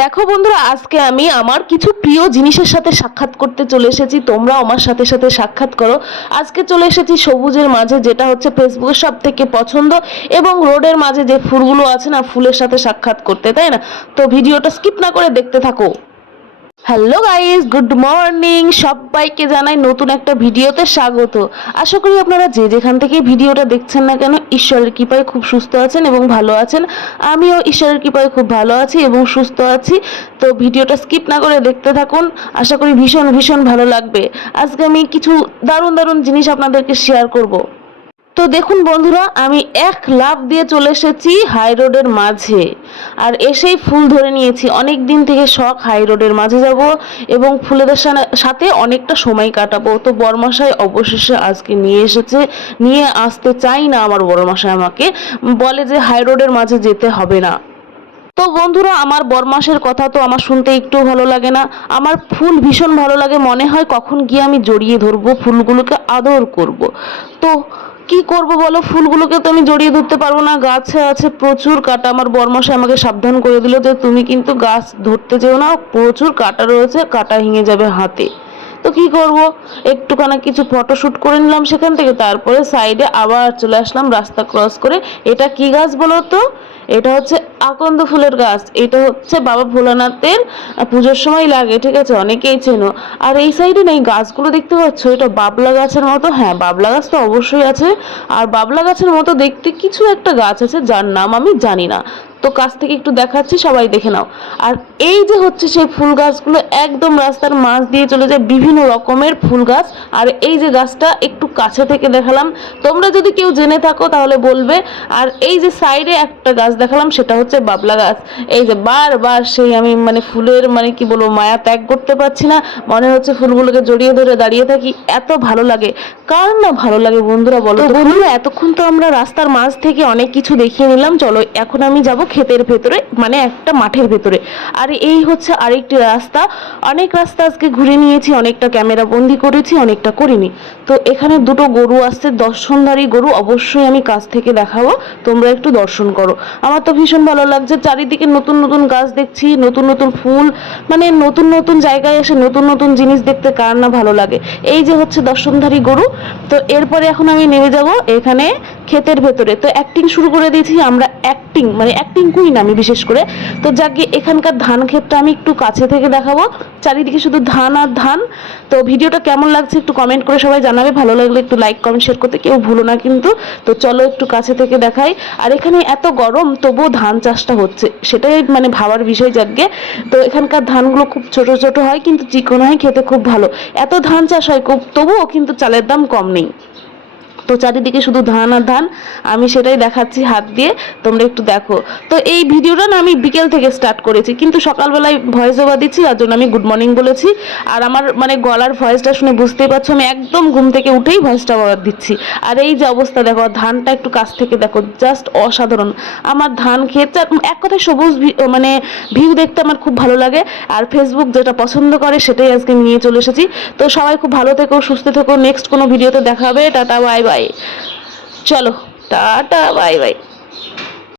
দেখো বন্ধুরা, আজকে আমি আমার কিছু প্রিয় জিনিসের সাথে সাক্ষাৎ করতে চলে এসেছি। তোমরাও আমার সাথে সাথে সাক্ষাৎ করো। আজকে চলে এসেছি সবুজের মাঝে, যেটা হচ্ছে ফেসবুকের সব থেকে পছন্দ, এবং রোডের মাঝে যে ফুলগুলো আছে না, ফুলের সাথে সাক্ষাৎ করতে, তাই না? তো ভিডিওটা স্কিপ না করে দেখতে থাকো। Hello guys, good morning. সবাইকে জানাই নতুন একটা ভিডিওতে স্বাগত। আশা করি আপনারা যে যেখান থেকে ভিডিওটা দেখছেন না কেন, ঈশ্বরের কৃপায় খুব সুস্থ আছেন এবং ভালো আছেন। আমিও ঈশ্বরের কৃপায় খুব ভালো আছি এবং সুস্থ আছি। তো ভিডিওটা স্কিপ না করে দেখতে থাকুন, আশা করি ভীষণ ভীষণ ভালো লাগবে। আজকে আমি কিছু দারুণ দারুণ জিনিস আপনাদেরকে শেয়ার করব। তো দেখুন বন্ধুরা, আমি এক লাফ দিয়ে চলে এসেছি হাই রোডের মাঝে, আর এসেই ফুল ধরে নিয়েছি। অনেক দিন থেকে শখ হাই রোডের মাঝে যাব এবং ফুলেদের সাথে অনেকটা সময় কাটাবো। তো বরমশাই অবশেষে আজকে নিয়ে এসেছে। নিয়ে আসতে চাই না আমার বরমশাই, আমাকে বলে যে হাই রোডের মাঝে যেতে হবে না। তো বন্ধুরা, আমার বরমাসের কথা তো আমার শুনতে একটু ভালো লাগে না। আমার ফুল ভীষণ ভালো লাগে, মনে হয় কখন গিয়ে আমি জড়িয়ে ধরবো, ফুলগুলোকে আদর করব। তো কি করব বলো, ফুলগুলোকে তো আমি জড়িয়ে ধরতে পারবো না, গাছে আছে প্রচুর কাঁটা। আমার বরমশাই আমাকে সাবধান করে দিল যে তুমি কিন্তু গাছ ধরতে যেও না, প্রচুর কাঁটা রয়েছে, কাঁটা ভেঙে যাবে হাতে। তো কি করব, একটুখানি কিছু ফটোশুট করে নিলাম সেখান থেকে, তারপরে সাইডে আবার চলে আসলাম রাস্তা ক্রস করে। এটা কি গাছ বলো তো? এটা হচ্ছে আকন্দ ফুলের গাছ। এটা হচ্ছে বাবা ভোলানাথের পুজোর সময় লাগে, ঠিক আছে? অনেকেই চেনো। আর এই সাইডে না, এই গাছগুলো দেখতে পাচ্ছ, এটা বাবলা গাছের মতো। হ্যাঁ, বাবলা গাছ তো অবশ্যই আছে। আর বাবলা গাছের মতো দেখতে কিছু একটা গাছ আছে, যার নাম আমি জানি না। তো কাছ থেকে একটু দেখাচ্ছি, সবাই দেখে নাও। আর এই যে হচ্ছে সেই ফুল গাছগুলো, একদম রাস্তার মাঝ দিয়ে চলে যায় বিভিন্ন রকমের ফুল গাছ। আর এই যে গাছটা একটু কাছে থেকে দেখালাম, তোমরা যদি কেউ জেনে থাকো তাহলে বলবে। আর এই যে সাইডে একটা গাছ দেখালাম, সেটা হচ্ছে বাবলা গাছ। এই যে বারবার সেই আমি ফুলের কি বলবো, মায়া ত্যাগ করতে পারছি না। মনে হচ্ছে ফুলগুলোকে জড়িয়ে ধরে দাঁড়িয়ে থাকি, এত ভালো লাগে। কার না ভালো লাগে বন্ধুরা, বলো তো? বন্ধুরা, এতক্ষণ তো আমরা রাস্তার মাঝ থেকে অনেক কিছু দেখিয়ে নিলাম। চলো এখন আমি যাব ক্ষেতের ভেতরে, একটা মাঠের ভেতরে। আর এই হচ্ছে আরেকটি রাস্তা। অনেক রাস্তা আজকে ঘুরে নিয়েছি, অনেকটা ক্যামেরা বন্দি করেছি, অনেকটা করিনি। তো এখানে দুটো গরু আসছে, দর্শনধারী গরু। অবশ্যই আমি কাছ থেকে দেখাবো, তোমরা একটু দর্শন করো। আমার তো ভীষণ ভালো লাগছে, চারিদিকে নতুন নতুন গাছ দেখছি, নতুন নতুন ফুল, নতুন নতুন জায়গায় এসে নতুন নতুন জিনিস দেখতে কার না ভালো লাগে। এই যে হচ্ছে দর্শনধারী গরু। তো এরপরে এখন আমি নেমে যাব এখানে ক্ষেতের ভেতরে। তো অ্যাক্টিং শুরু করে দিয়েছি আমরা, অ্যাক্টিং কুইন আমি বিশেষ করে। তো যাকে এখানকার ধান ক্ষেতটা আমি একটু কাছে থেকে দেখাবো, চারিদিকে শুধু ধান আর ধান। তো ভিডিওটা কেমন লাগছে একটু কমেন্ট করে সবাই জানাবে, ভালো লাগলে একটু লাইক কমেন্ট শেয়ার করতে কেউ ভুলো না কিন্তু। তো চলো একটু কাছে থেকে দেখাই। আর এখানে এত গরম তবুও ধান চাষটা হচ্ছে, সেটাই ভাবার বিষয় যাকে। তো এখানকার ধানগুলো খুব ছোট ছোট হয়, কিন্তু চিকন হয়, খেতে খুব ভালো। এত ধান চাষ হয় তবুও কিন্তু চালের দাম কম নেই। তো চারিদিকে শুধু ধান আর ধান, আমি সেটাই দেখাচ্ছি হাত দিয়ে, তোমরা একটু দেখো। তো এই ভিডিওটা না আমি বিকেল থেকে স্টার্ট করেছি, কিন্তু সকালবেলায় ভয়েস ওভার দিচ্ছি, যার জন্য আমি গুড মর্নিং বলেছি। আর আমার গলার ভয়েসটা শুনে বুঝতেই পারছো, আমি একদম ঘুম থেকে উঠেই ভয়েসটা ওভার দিচ্ছি। আর এই যে অবস্থা দেখো, ধানটা একটু কাছ থেকে দেখো, জাস্ট অসাধারণ। আমার ধান খেতে এক কথায় সবুজ ভিউ দেখতে আমার খুব ভালো লাগে। আর ফেসবুক যেটা পছন্দ করে সেটাই আজকে নিয়ে চলে এসেছি। তো সবাই খুব ভালো থেকো, সুস্থ থেকো। নেক্সট কোনো ভিডিওতে দেখা হবে। Tata bye bye. চলো, টাটা বাই বাই।